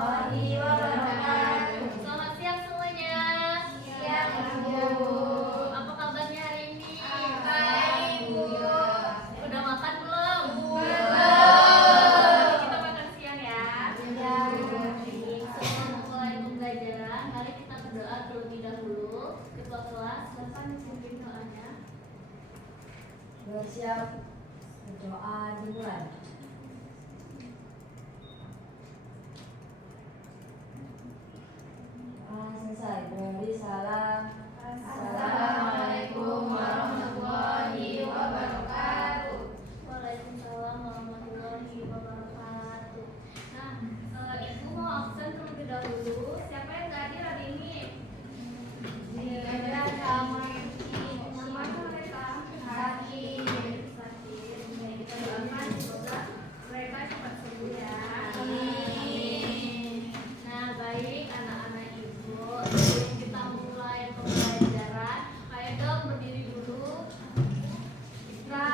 warahmatullahi wabarakatuh. Selamat siang semuanya. Siang, Bu. Apa kabarnya hari ini? Baik, Bu. Udah makan belum? Belum. Kita makan siang ya. Ya. Sebelum mulai pembelajaran, mari kita berdoa terlebih dahulu. Ketua kelas, silakan pimpin doanya. Bersiap berdoa dimulai. Selesai. Beri salam. Assalamualaikum warahmatullahi wabarakatuh. Waalaikumsalam warahmatullahi wabarakatuh. Nah, Ibu mau absen terlebih dahulu. Siapa yang nggak hadir hari ini? Tidak sama Mana mereka? Hadir. Sakit. Kita doakan semoga mereka cepat sembuh ya. Amin. Nah, baik anak-anak Ibu, sebelum kita mulai pembelajaran, ayo dong berdiri dulu. Kita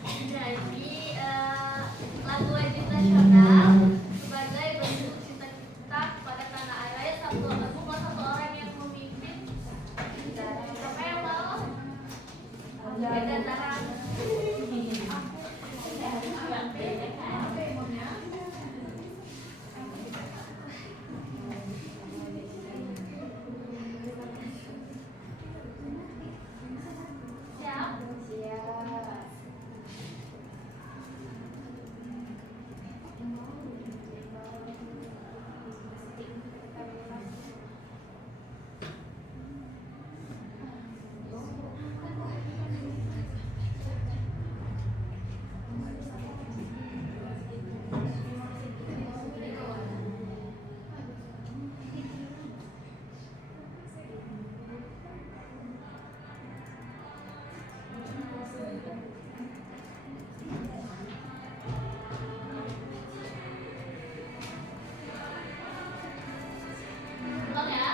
menyanyi lagu wajib nasional sebagai bentuk cita-cita kepada tanah air. Ayo satu orang yang memimpin. Siapa yang mau? Beda cara. Siap? Ulang ya.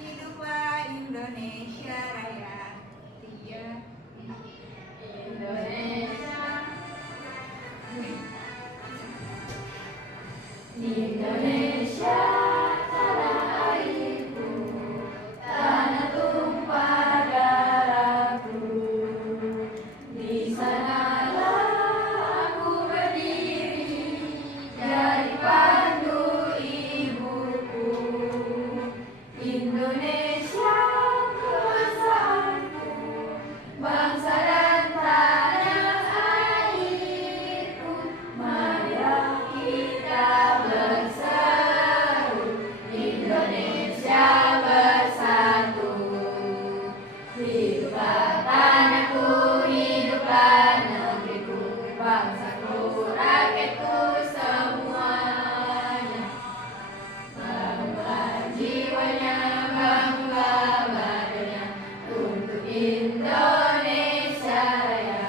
Hiduplah Indonesia Raya. Tiga. Indonesia tanah airku, tanah tumpah darahku. Di sanalah aku berdiri, jadi pandu ibuku. Indonesia kebangsaanku, bangsa dan tanah airku. Marilah kita berseru, Indonesia bersatu. Hiduplah tanahku, hiduplah negeriku, bangsaku, rakyatku semuanya. Bangunlah jiwanya, bangunlah badannya untuk Indonesia Raya.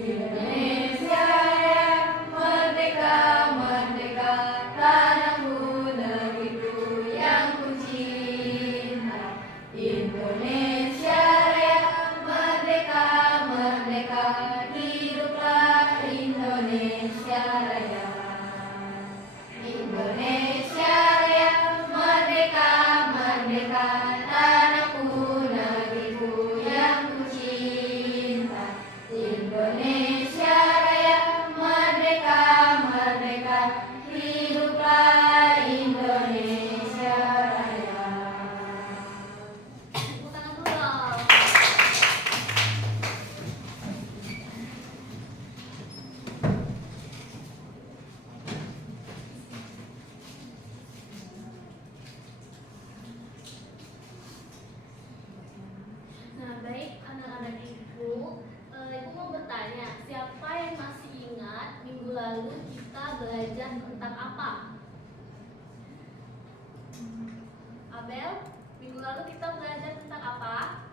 Indonesia Raya, merdeka, merdeka, tanahku, negeriku yang ku cinta. Indonesia Raya, merdeka, merdeka, hiduplah Indonesia Raya. Indonesia Raya, merdeka, merdeka, tanahku, negeriku yang ku cinta. Indonesia Raya, merdeka, merdeka, hiduplah Indonesia Raya. Tepuk tangan dulu dong. Nah, baik anak-anak Ibu, Ibu mau bertanya, siapa yang masih ingat minggu lalu kita belajar tentang apa? Abel, minggu lalu kita belajar tentang apa?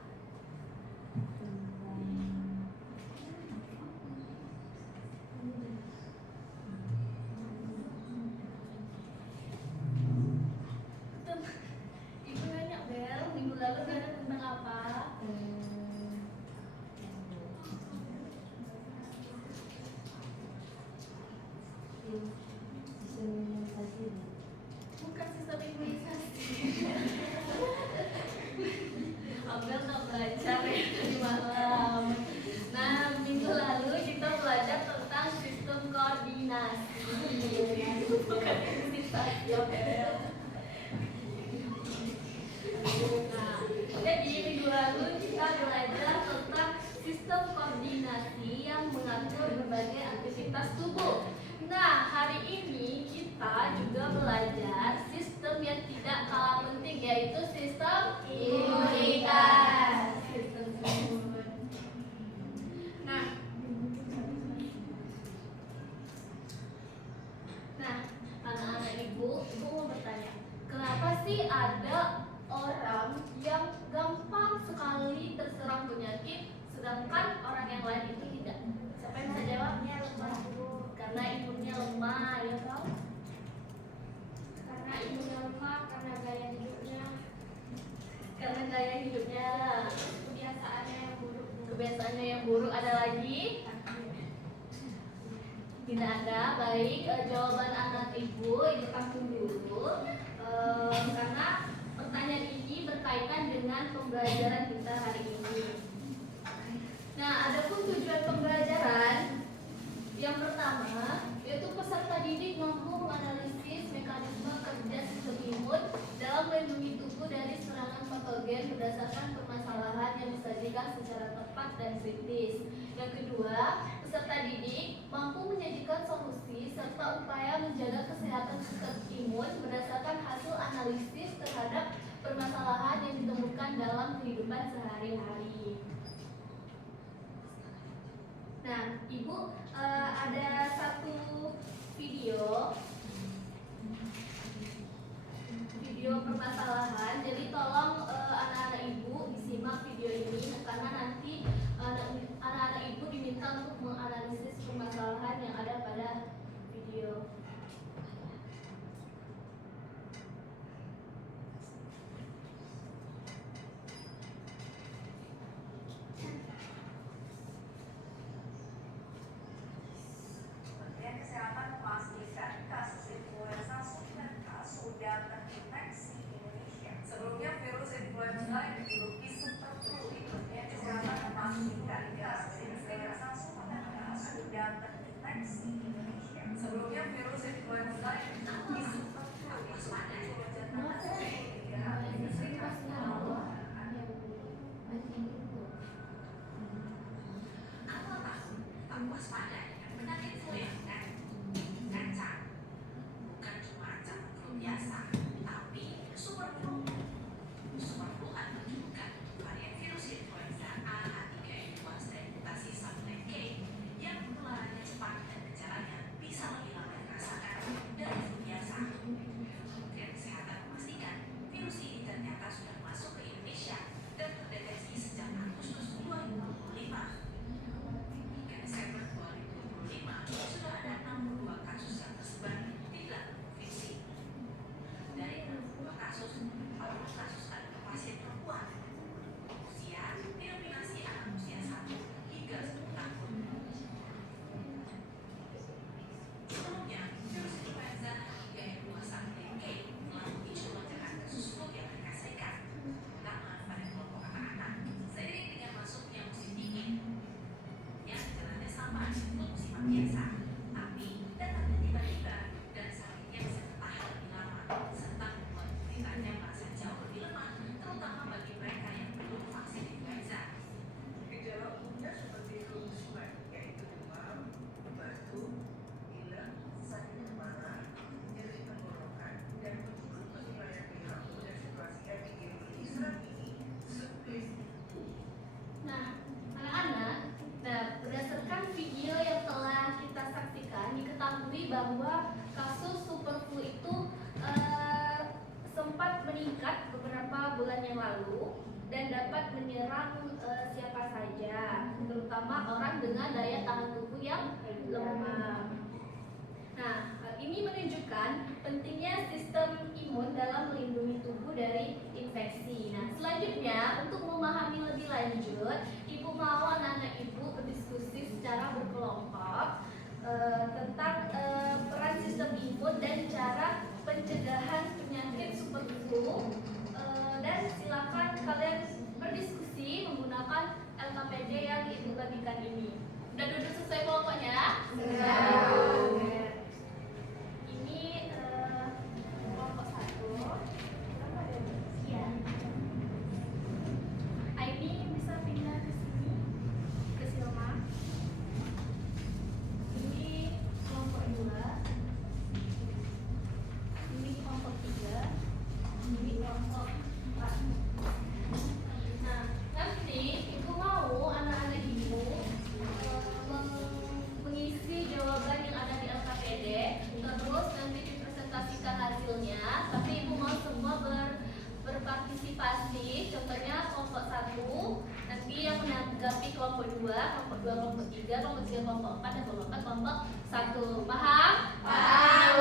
Nah, jadi minggu lalu kita belajar tentang sistem koordinasi yang mengatur berbagai aktivitas tubuh. Nah, hari ini kita juga belajar sistem yang tidak kalah penting, yaitu sistem Imunitas. Sistem imun. Nah, anak-anak ibu mau bertanya, kenapa sih ada orang yang gampang sekali terserang penyakit, sedangkan orang yang lain itu tidak? Siapa yang bisa jawabnya? Lemah, Bu. Karena imunnya lemah, ya tahu? Karena imunnya lemah, karena gaya hidupnya, Karena gaya hidupnya, kebiasaannya yang buruk. kebiasaannya yang buruk. Ada lagi? Tidak ada. Baik, jawaban anak ibu tampung dulu. Karena pertanyaan ini berkaitan dengan pembelajaran kita hari ini. Nah, adapun tujuan pembelajaran yang pertama yaitu peserta didik mampu menganalisis mekanisme kerja sistem imun dalam melindungi tubuh dari serangan patogen berdasarkan permasalahan yang disajikan secara tepat dan kritis. Yang kedua, peserta didik mampu menyajikan solusi serta upaya menjaga kesehatan sistem imun berdasarkan hasil analisis terhadap permasalahan yang ditemukan dalam kehidupan sehari-hari. Nah, Ibu, ada satu video permasalahan. Jadi tolong anak-anak Ibu disimak video ini karena nanti anak-anak Ibu diminta untuk menganalisis permasalahan yang ada pada video. Kementerian Kesehatan memastikan kasus influenza sudah terdeteksi di Indonesia. Sebelumnya virus influenza yang dijuluki super flu di Kementerian Kesehatan memastikan kasus influenza sudah terdeteksi di Indonesia. Sebelumnya virus influenza yang dijuluki super flu di tak waspada dengan penyakit flu yang gancang. Bukan cuma camuk flu biasa, tapi super flu. Super flu adalah julukan varian virus influenza AH3N2 dan mutasi subtype K yang penularannya cepat dan gejalanya bisa lebih lama dirasakan dari flu biasa. Kementerian Kesehatan memastikan virus ini ternyata sudah masuk ke Indonesia dan terdeteksi sejak Agustus 2025. Desember 2025 sudah ada 62 kasus yang tersebar di 8 provinsi. Dari 62 kasus, 40 kasus adalah pasien perempuan. Usia didominasi anak usia 1 hingga 10 tahun. Sebelumnya, virus influenza H3N2 subtype K telah memicu lonjakan kasus flu di Amerika Serikat, terutama pada kelompok anak-anak, seiring dengan masuknya musim dingin. Yang gejalanya sama dengan musiman biasa, tapi datangnya tiba-tiba dan sakitnya bisa bertahan lebih lama, serta membuat penderitanya merasa jauh lebih lemah, terutama bagi mereka yang belum vaksin influenza. Gejala umumnya seperti flu musiman, yaitu demam, batuk, pilek, sakit kepala, nyeri tenggorokan, dan berikut penilaian WHO dan situasi epidemiologi saat ini seperti Nah, anak-anak, berdasarkan video yang telah kita saksikan, diketahui bahwa kasus super flu itu sempat meningkat beberapa bulan yang lalu dan dapat menyerang siapa saja, terutama orang dengan daya tahan tubuh yang lemah. Nah, ini menunjukkan pentingnya sistem imun dalam melindungi tubuh dari infeksi. Nah, selanjutnya untuk memahami lebih lanjut, Ibu mau anak-anak Ibu berdiskusi secara berkelompok tentang peran sistem imun dan cara pencegahan penyakit super flu. Dan silakan kalian berdiskusi menggunakan LKPD yang Ibu bagikan ini. Udah duduk sesuai kelompoknya? Sudah. Ini kelompok 1. kelompok 2, kelompok 3, kelompok 3, kelompok 4, dan kelompok 4, kelompok 1. Paham? Paham.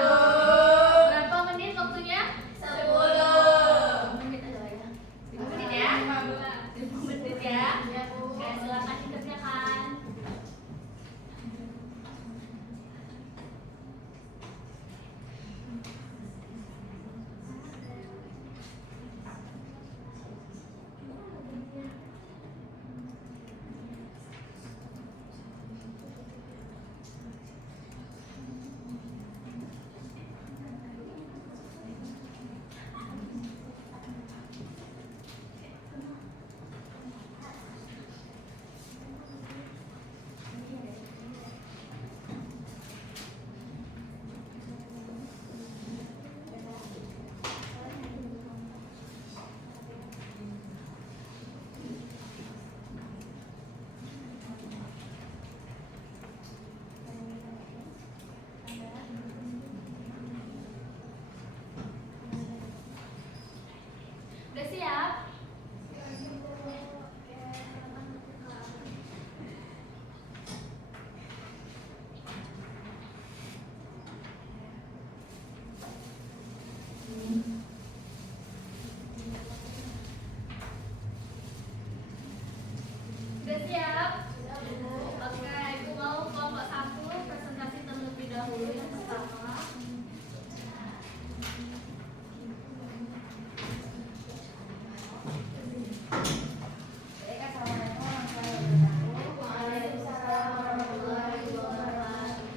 Berapa menit waktunya? 10 menit aja lah ya. 5 menit ya? 5 menit ya? Ya, Bu. Oke, silakan dikerjakan. Udah siap? Udah siap? Oke, aku mau kelompok 1 presentasi terlebih dahulu yang pertama. Baik, assalamualaikum warahmatullahi wabarakatuh. Waalaikumsalam warahmatullahi wabarakatuh.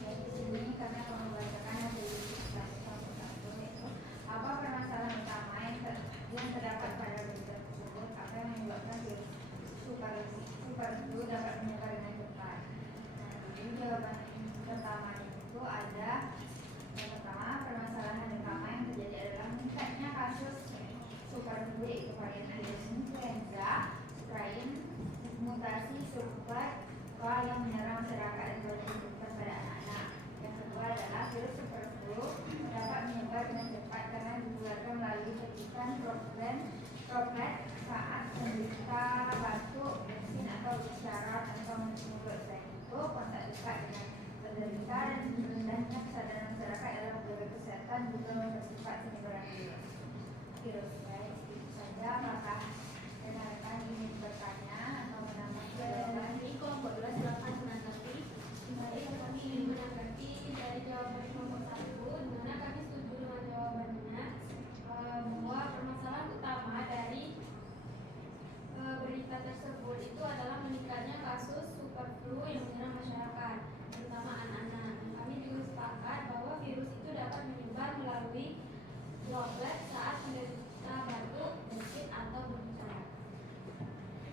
Dari sini kami akan membacakan hasil diskusi kelompok 1, yaitu apa permasalahan utama yang terdapat pada berita tersebut, apa yang menyebabkan virus super flu dapat menyebar dengan cepat. Nah, jadi jawaban pertama itu ada yang pertama, permasalahan utama yang terjadi adalah meningkatnya kasus super flu, yaitu varian virus influenza strain mutasi super K yang menyerang masyarakat dan ditemukan pada anak-anak. Yang kedua adalah virus super flu dapat menyebar dengan cepat karena ditularkan melalui petikan droplet saat menderita batuk, bersin atau isyarat atau mulut. Selain itu, kontak dekat dengan penderita dan rendahnya kesadaran masyarakat dalam menjaga kesehatan juga mempercepat penyebaran virus. Baik, itu saja. Apakah rekan-rekan ingin bertanya atau menambah jawaban? Ini kelompok 2 silakan menanggapi. Baik, kami ingin menanggapi dari jawaban kelompok 1, di mana kami setuju dengan jawabannya, bahwa permasalahan utama dari berita tersebut itu adalah meningkatnya kasus super flu yang menyerang masyarakat, terutama anak-anak. Kami juga sepakat bahwa virus itu dapat menyebar melalui droplet saat menderita batuk, bersin atau berbicara.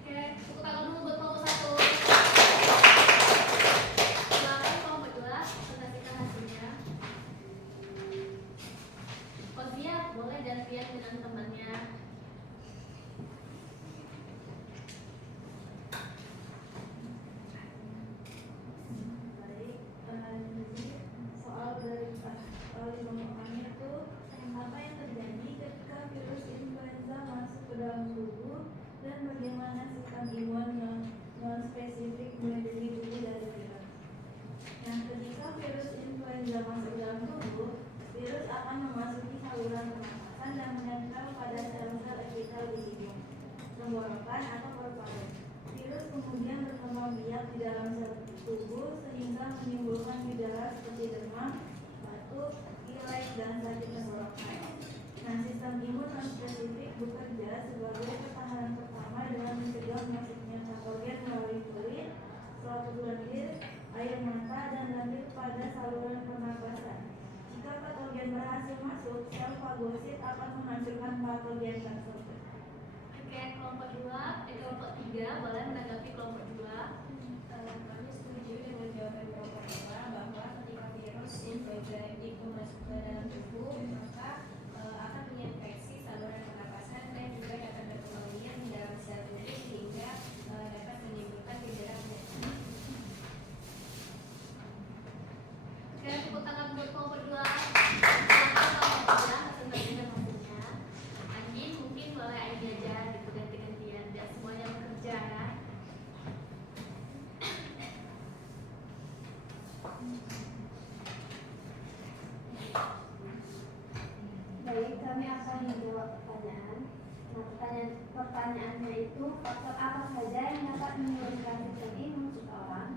Oke, tepuk tangan dulu buat kelompok 1. Silakan kelompok 2 presentasikan hasilnya. Kozia boleh gantian dengan temannya. Baik, jadi soal dari kami itu apa yang terjadi ketika virus influenza masuk ke dalam tubuh dan bagaimana sistem imun non spesifik melindungi tubuh dari virus. Nah, ketika virus influenza masuk ke dalam tubuh, virus akan memasuki saluran pernapasan dan menempel pada sel-sel epitel di hidung, tenggorokan atau paru-paru. Virus kemudian berkembang biak di dalam sel tubuh sehingga menimbulkan gejala seperti demam, batuk, pilek, dan sakit tenggorokan. Nah, sistem imun non spesifik bekerja sebagai pertahanan pertama dengan mencegah masuknya patogen melalui kulit, selaput lendir, air mata, dan lendir pada saluran pernapasan. Jika patogen berhasil masuk, sel fagosit akan menghancurkan patogen tersebut. Oke, kelompok 3 boleh menanggapi kelompok 2. Kami setuju dengan jawaban kelompok 2 bahwa ketika virus influenza itu masuk ke dalam tubuh, maka akan menginfeksi saluran pernapasan dan juga dapat berkembang biak di dalam sel tubuh sehingga dapat menimbulkan gejala penyakit. Oke, tepuk tangan buat kelompok 2. Silakan kelompok 3 presentasikan hasilnya. Angin mungkin boleh Aini aja gitu ganti-gantian, biar semuanya bekerja kan. kami akan menjawab pertanyaan. Nah, pertanyaannya itu faktor apa saja yang dapat menurunkan sistem imun seseorang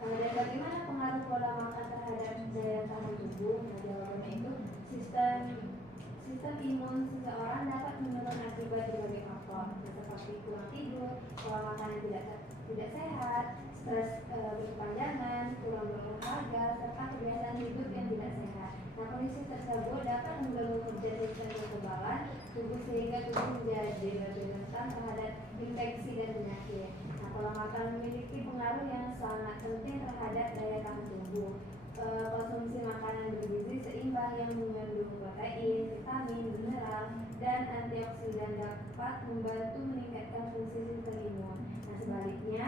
dan bagaimana pengaruh pola makan terhadap daya tahan tubuh? Nah, jawabannya itu sistem imun seseorang dapat menurun akibat berbagai faktor seperti kurang tidur, pola makan yang tidak sehat, stres berkepanjangan, kurang berolahraga, serta kebiasaan hidup yang tidak sehat. Nah, kondisi tersebut dapat mengganggu kerja sistem kekebalan tubuh sehingga tubuh menjadi lebih rentan terhadap infeksi dan penyakit. Nah, pola makan memiliki pengaruh yang sangat penting terhadap daya tahan tubuh. Konsumsi makanan bergizi seimbang yang mengandung protein, vitamin, mineral, dan antioksidan dapat membantu meningkatkan fungsi sistem imun. Nah, sebaliknya,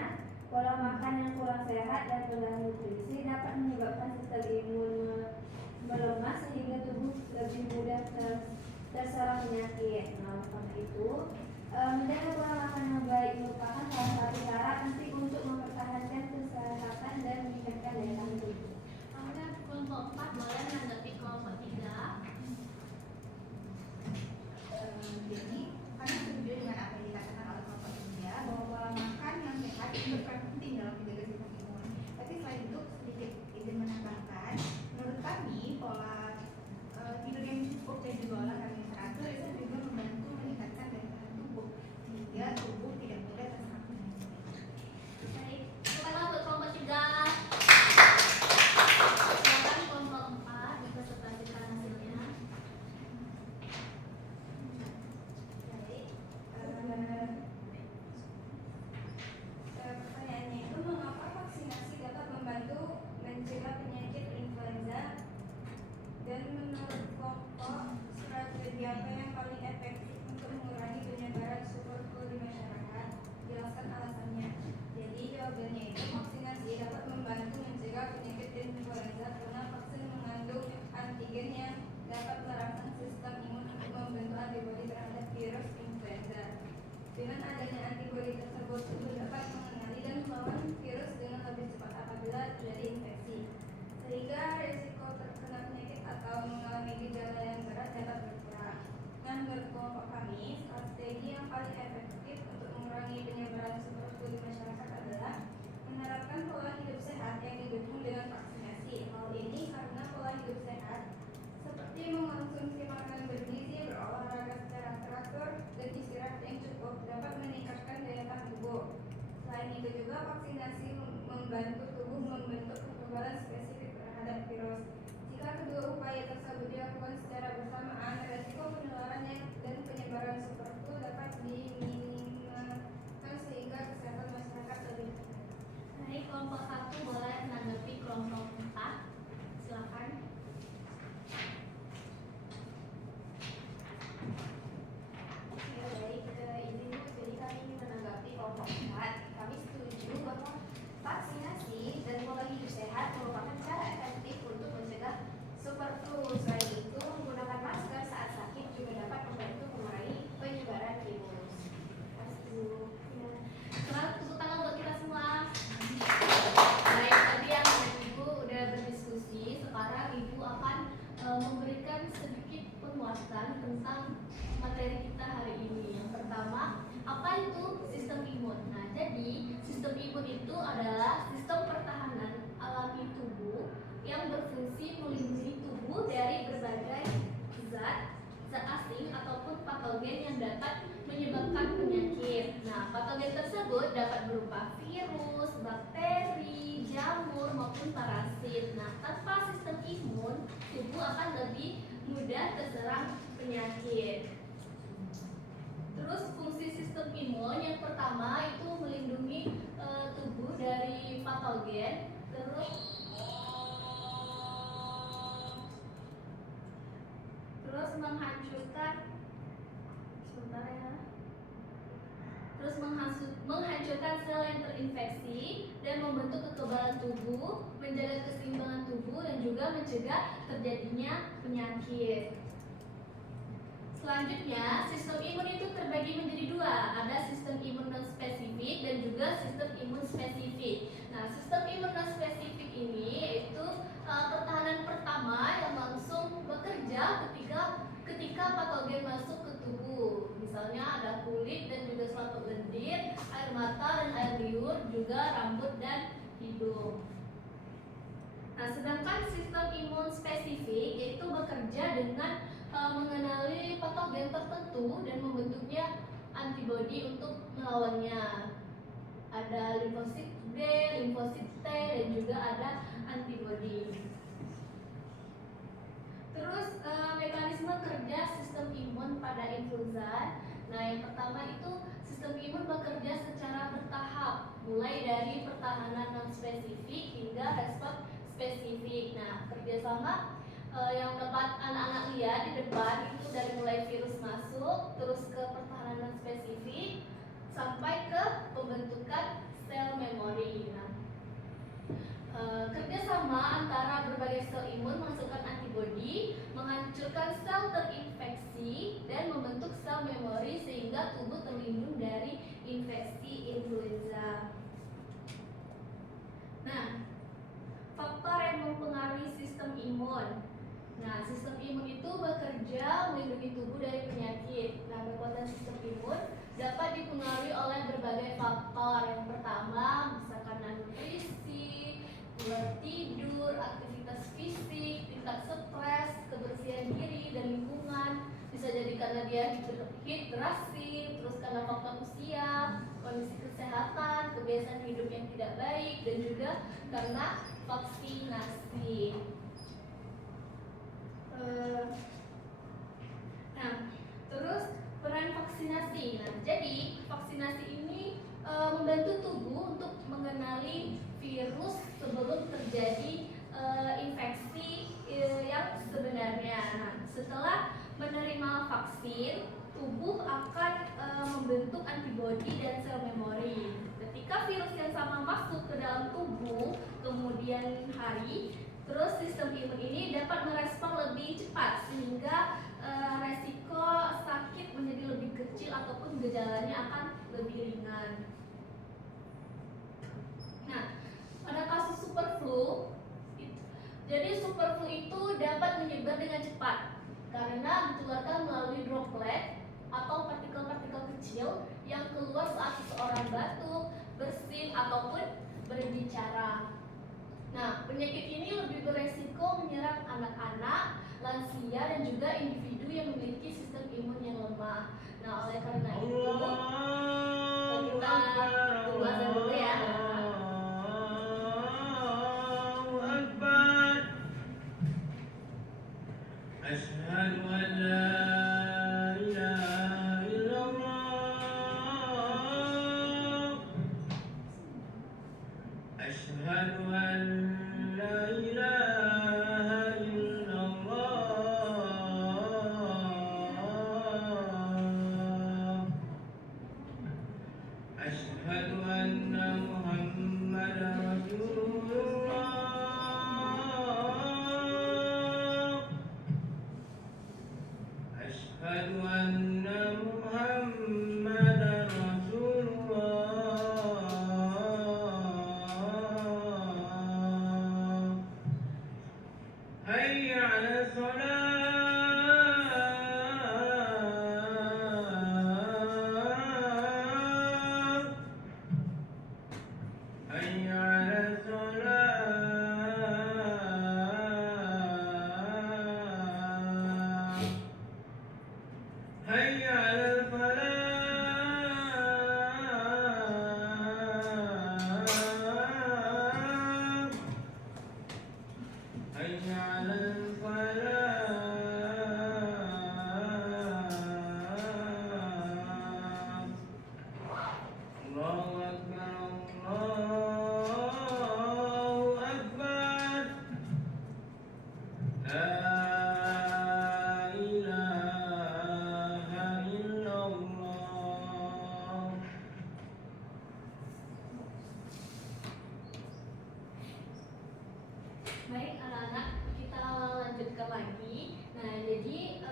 pola makan yang kurang sehat dan rendah nutrisi dapat menyebabkan sistem imun melemah sehingga tubuh lebih mudah terserang penyakit. Nah, oleh karena itu, menjaga pola makan yang baik merupakan salah satu cara penting untuk mempertahankan kesehatan dan meningkatkan daya tahan tubuh. Kemudian kelompok 4 boleh menanggapi kelompok 3. Jadi, kami setuju dengan apa yang dikatakan oleh kelompok 3 bahwa pola makan yang sehat itu berperan penting dalam menjaga sistem imun. Tapi selain itu sedikit izin menambahkan, menurut kami pola tidur yang cukup dan juga olahraga yang teratur itu juga membantu meningkatkan daya tahan tubuh sehingga tubuh tidak mudah terserang penyakit. Baik, silakan untuk kelompok 3. Silakan kelompok 4 dipresentasikan hasilnya. Baik, pertanyaannya itu mengapa vaksinasi dapat membantu mencegah penyakit influenza dan menurut kelompok strategi apa yang paling efektif untuk mengurangi penyebaran superflu di masyarakat? Jelaskan alasannya. Jadi jawabannya itu vaksinasi dapat membantu mencegah penyakit influenza karena vaksin mengandung antigen yang dapat merangsang sistem imun untuk membentuk antibodi terhadap virus influenza. Dengan adanya antibodi tersebut, tubuh dapat mengenali dan melawan virus dengan lebih cepat apabila terjadi infeksi, sehingga risiko terkena penyakit atau mengalami gejala yang berat dapat berkurang. Nah, menurut kelompok kami, strategi yang paling efektif untuk mengurangi penyebaran superflu di masyarakat adalah menerapkan pola hidup sehat yang didukung dengan vaksinasi. Hal ini karena pola hidup sehat seperti mengonsumsi makanan bergizi, berolahraga secara teratur, dan istirahat yang cukup dapat meningkatkan daya tahan tubuh. Selain itu juga vaksinasi membantu tubuh membentuk kekebalan spesifik terhadap virus. Jika kedua upaya tersebut dilakukan secara bersamaan, resiko penularan dan penyebaran superflu dapat diminimalkan sehingga kesehatan masyarakat lebih baik. Baik, kelompok 1 boleh menanggapi kelompok 4. Silakan. Ya, baik, izin Bu, jadi kami menanggapi kelompok 4. Kami setuju bahwa vaksinasi dan pola hidup sehat merupakan cara efektif untuk mencegah superflu. Selain itu, menggunakan masker saat sakit juga dapat membantu mengurangi penyebaran virus. Terima kasih, Bu. Ya. Selamat tepuk tangan untuk kita semua. Baik, tadi yang Ibu udah berdiskusi. Sekarang Ibu akan memberikan sedikit penguatan tentang materi kita hari ini. Yang pertama, apa itu sistem imun? Nah, jadi sistem imun itu adalah sistem pertahanan alami tubuh yang berfungsi melindungi tubuh dari berbagai zat asing ataupun patogen yang dapat menyebabkan penyakit. Nah, patogen tersebut dapat berupa virus, bakteri, jamur maupun parasit. Nah, tanpa sistem imun, tubuh akan lebih mudah terserang penyakit. Terus fungsi sistem imun yang pertama itu melindungi tubuh dari patogen. Terus menghancurkan menghancurkan sel yang terinfeksi dan membentuk kekebalan tubuh, menjaga keseimbangan tubuh dan juga mencegah terjadinya penyakit. Selanjutnya, sistem imun itu terbagi menjadi dua. Ada sistem imun non spesifik dan juga sistem imun spesifik. Nah, sistem imun non spesifik ini yaitu pertahanan pertama yang langsung bekerja ketika patogen juga rambut dan hidung. Nah, sedangkan sistem imun spesifik yaitu bekerja dengan mengenali patogen tertentu dan membentuknya antibodi untuk melawannya. Ada limfosit B, limfosit T, dan juga ada antibodi. Terus mekanisme kerja sistem imun pada influenza. Nah, yang pertama itu sistem imun bekerja secara bertahap, mulai dari pertahanan non spesifik hingga respon spesifik. Nah, kerjasama yang dapat anak-anak lihat di depan itu dari mulai virus masuk, terus ke pertahanan non spesifik, sampai ke pembentukan sel memori. Nah, kerjasama antara berbagai sel imun menghasilkan antibodi, menghancurkan sel terinfeksi, dan membentuk sel memori sehingga tubuh terlindung dari infeksi influenza. Nah, faktor yang mempengaruhi sistem imun. Nah, sistem imun itu bekerja melindungi tubuh dari penyakit. Nah, kekuatan sistem imun dapat dipengaruhi oleh berbagai faktor. Yang pertama, misalkan nutrisi, pola tidur, aktivitas fisik, tingkat stres, kebersihan diri dan lingkungan. Bisa jadi karena dia hidrasi, terus karena faktor usia, kondisi kesehatan, kebiasaan hidup yang tidak baik, dan juga karena vaksinasi. Nah, terus peran vaksinasi. Nah, jadi vaksinasi ini membantu tubuh untuk mengenali virus sebelum terjadi infeksi yang sebenarnya. Nah, setelah menerima vaksin, tubuh akan membentuk antibodi dan sel memori. Ketika virus yang sama masuk ke dalam tubuh kemudian hari, terus sistem imun ini dapat merespon lebih cepat sehingga resiko sakit menjadi lebih kecil ataupun gejalanya akan lebih ringan. Nah, pada kasus super flu, jadi super flu itu dapat menyebar dengan cepat karena ditularkan melalui droplet atau partikel-partikel kecil yang keluar saat seseorang batuk, bersin, ataupun berbicara. Nah, penyakit ini lebih beresiko menyerang anak-anak, lansia, dan juga individu yang memiliki sistem imun yang lemah. Nah, oleh karena itu, kita tunggu azan dulu ya. Allahu Akbar. Asyhadu an la ilaha illallah. Asyhadu an la ilaha illallah. Asyhadu anna Muhammadar Rasulullah. Asyhadu anna Muhammadar Rasulullah. Hayya 'alas shalah. Hayya 'alas shalah. Hayya 'alal falah. Hayya 'alal falah. Allahu Akbar, Allahu Akbar. La ilaha illallah. Baik anak-anak, kita lanjutkan lagi. Nah, jadi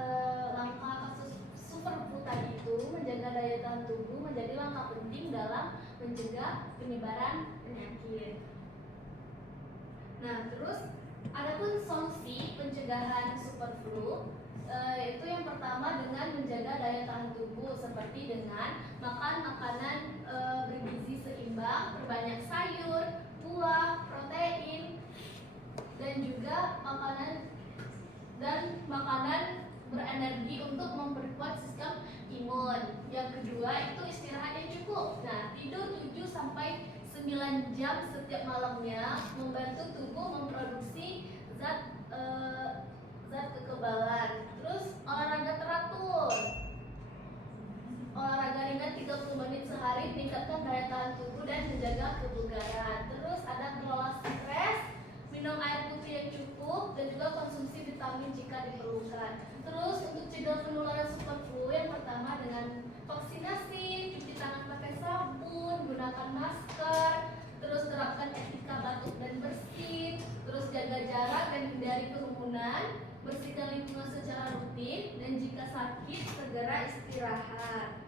langkah kasus super flu tadi itu menjaga daya tahan tubuh menjadi langkah penting dalam mencegah penyebaran penyakit. Nah, terus adapun solusi pencegahan super flu itu yang pertama dengan menjaga daya tahan tubuh seperti dengan makan makanan bergizi seimbang, perbanyak dan juga makanan berenergi untuk memperkuat sistem imun. Yang kedua itu istirahat yang cukup. Nah, tidur 7 sampai 9 jam setiap malamnya membantu tubuh memproduksi zat kekebalan. Terus olahraga teratur. Olahraga ringan 30 menit sehari meningkatkan daya tahan tubuh dan menjaga kebugaran. Terus ada kelola stres, minum air putih yang cukup, dan juga konsumsi vitamin jika diperlukan. Terus untuk cegah penularan super flu, yang pertama dengan vaksinasi, cuci tangan pakai sabun, gunakan masker, terus terapkan etika batuk dan bersin, terus jaga jarak dan hindari kerumunan, bersihkan lingkungan secara rutin, dan jika sakit segera istirahat.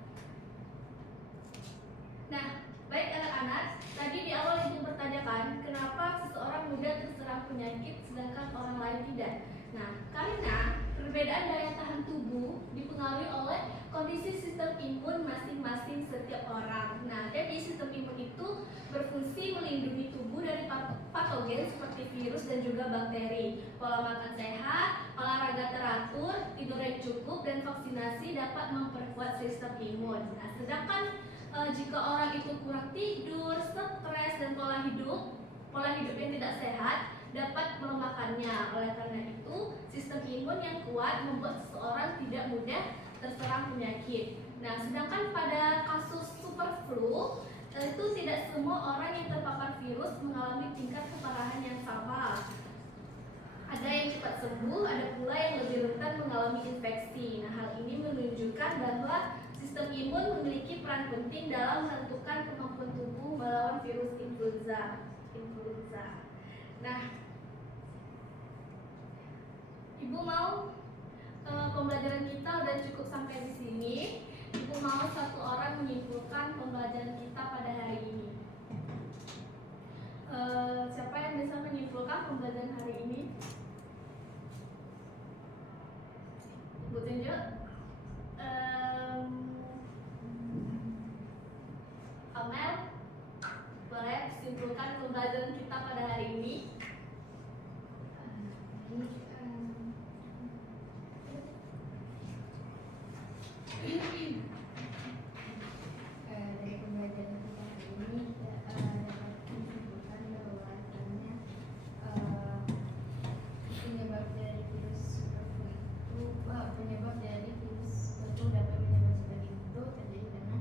Nah, baik anak-anak, tadi di awal ibu bertanyakan kenapa seseorang mudah terserang penyakit sedangkan orang lain tidak. Nah, karena perbedaan daya tahan tubuh dipengaruhi oleh kondisi sistem imun masing-masing setiap orang. Nah, jadi sistem imun itu berfungsi melindungi tubuh dari patogen seperti virus dan juga bakteri. Pola makan sehat, olahraga teratur, tidur yang cukup, dan vaksinasi dapat memperkuat sistem imun. Nah, sedangkan jika orang itu kurang tidur, stres, dan pola hidup yang tidak sehat dapat melemahkannya. Oleh karena itu, sistem imun yang kuat membuat seseorang tidak mudah terserang penyakit. Nah, sedangkan pada kasus super flu itu tidak semua orang yang terpapar virus mengalami tingkat keparahan yang sama. Ada yang cepat sembuh, ada pula yang lebih rentan mengalami infeksi. Nah, hal ini menunjukkan bahwa sistem imun memiliki peran penting dalam menentukan kemampuan tubuh melawan virus influenza. Nah, Ibu mau pembelajaran kita udah cukup sampai di sini. Ibu mau satu orang menyimpulkan pembelajaran kita pada hari ini. Siapa yang bisa menyimpulkan pembelajaran hari ini? Ibu tunjuk. Amel, boleh simpulkan pembelajaran kita pada hari ini? Dari pembelajaran kita hari ini dapat disimpulkan bahwasannya penyebab dari virus super flu dapat menyebabkan itu terjadi karena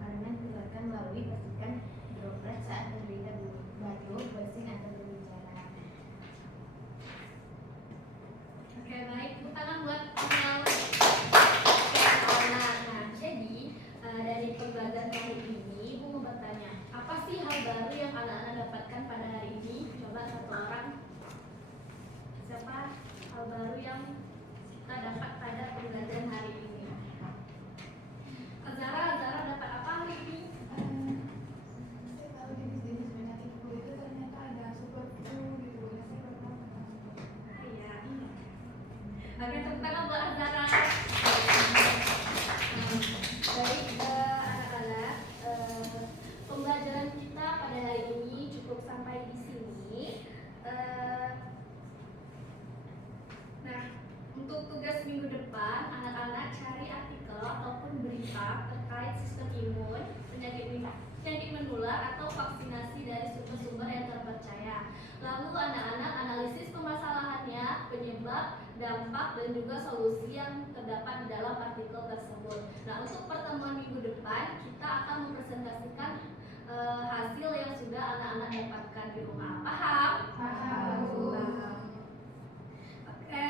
karena ditularkan melalui percikan droplet saat menderita batuk, bersin, atau berbicara. Oke, baik. Tepuk tangan buat Amel. Nah, jadi dari pembelajaran hari ini, Ibu mau bertanya, apa sih hal baru yang anak-anak dapatkan pada hari ini? Coba satu orang. Siapa hal baru yang kita dapat pada pembelajaran hari ini? Azara dapat apa hari ini? Saya tahu jenis-jenis penyakit flu itu ternyata ada super flu gitu. Saya baru tahu tentang super flu. Iya. Oke, tepuk tangan buat Azara. Baik, anak-anak, pembelajaran kita pada hari ini cukup sampai di sini. Nah, untuk tugas minggu depan, anak-anak cari artikel ataupun berita terkait sistem imun, penyakit menular atau vaksinasi dari sumber-sumber yang terpercaya. Lalu anak-anak analisis permasalahannya, penyebab, dampak, dan juga solusi yang terdapat di dalam artikel tersebut. Nah, untuk pertemuan minggu depan, kita akan mempresentasikan hasil yang sudah anak-anak dapatkan di rumah. Paham? Paham. Oke,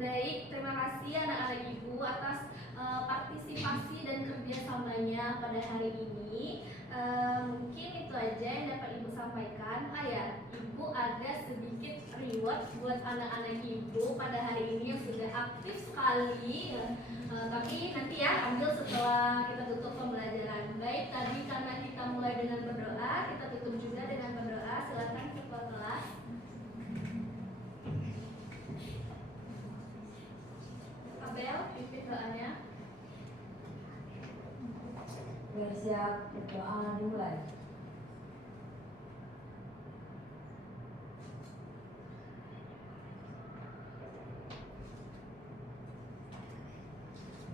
baik. Terima kasih anak-anak Ibu atas partisipasi dan kerjasamanya pada hari ini. Mungkin itu aja yang dapat Ibu sampaikan. Ibu ada sedikit reward buat anak-anak Ibu pada hari ini yang sudah aktif sekali. Tapi nanti ya ambil setelah kita tutup pembelajaran. Baik, tadi karena kita mulai dengan berdoa, kita tutup juga dengan berdoa. Silakan ketua kelas. Abel, pimpin doanya. siap berdoa dimulai.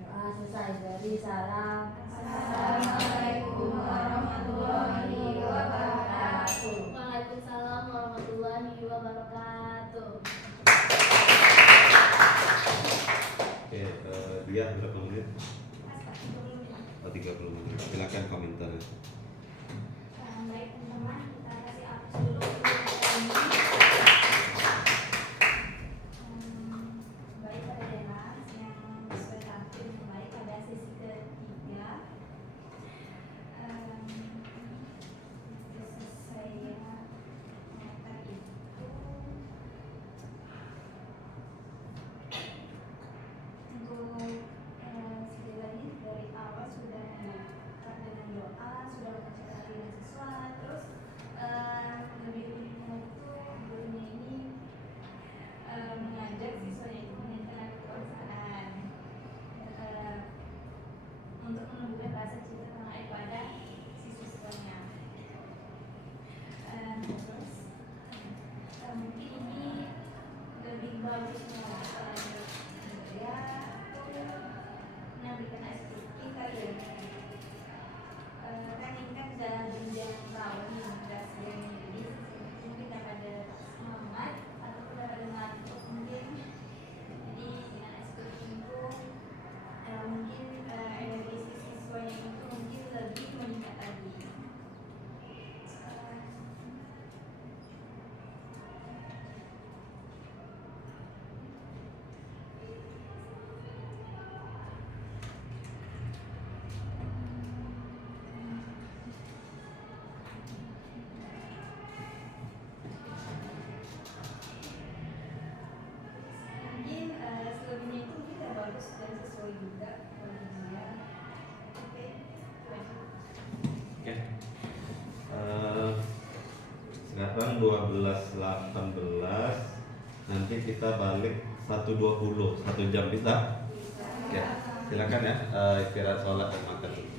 Doa selesai dari salam. Assalamualaikum warahmatullahi wabarakatuh. Waalaikumsalam warahmatullahi wabarakatuh. Oke, dia berapa menit? Oh, 30 menit. Silakan komentarnya. Baik teman-teman, kita kasih hapus dulu ini. Baik pada Demas yang sesuai tampil kembali pada sesi ketiga. Terus saya mengatar itu untuk sekali lagi dari awal sudah membuka dengan doa, sudah membaca dengan siswa, terus lebih uniknya itu gurunya ini mengajak siswanya itu menyanyikan kebangsaan untuk menumbuhkan rasa cinta tanah air pada siswa-siswanya. Terus mungkin ini lebih bagusnya ya menampilkan ekspresi kali ya. Kan ini kan sudah jenjang tahun yang jadi mungkin pada semangat atau pada ngantuk mungkin. Jadi dengan ekspresi itu mungkin energi siswanya itu mungkin lebih meningkat lagi. Mungkin selebihnya itu kita bagus dan sesuai juga bagi dia. Oke, itu aja. Oke. Sekarang 12.18. Nanti kita balik 1.20, 1 jam bisa? Ya, silakan ya. Istirahat sholat dan makan dulu.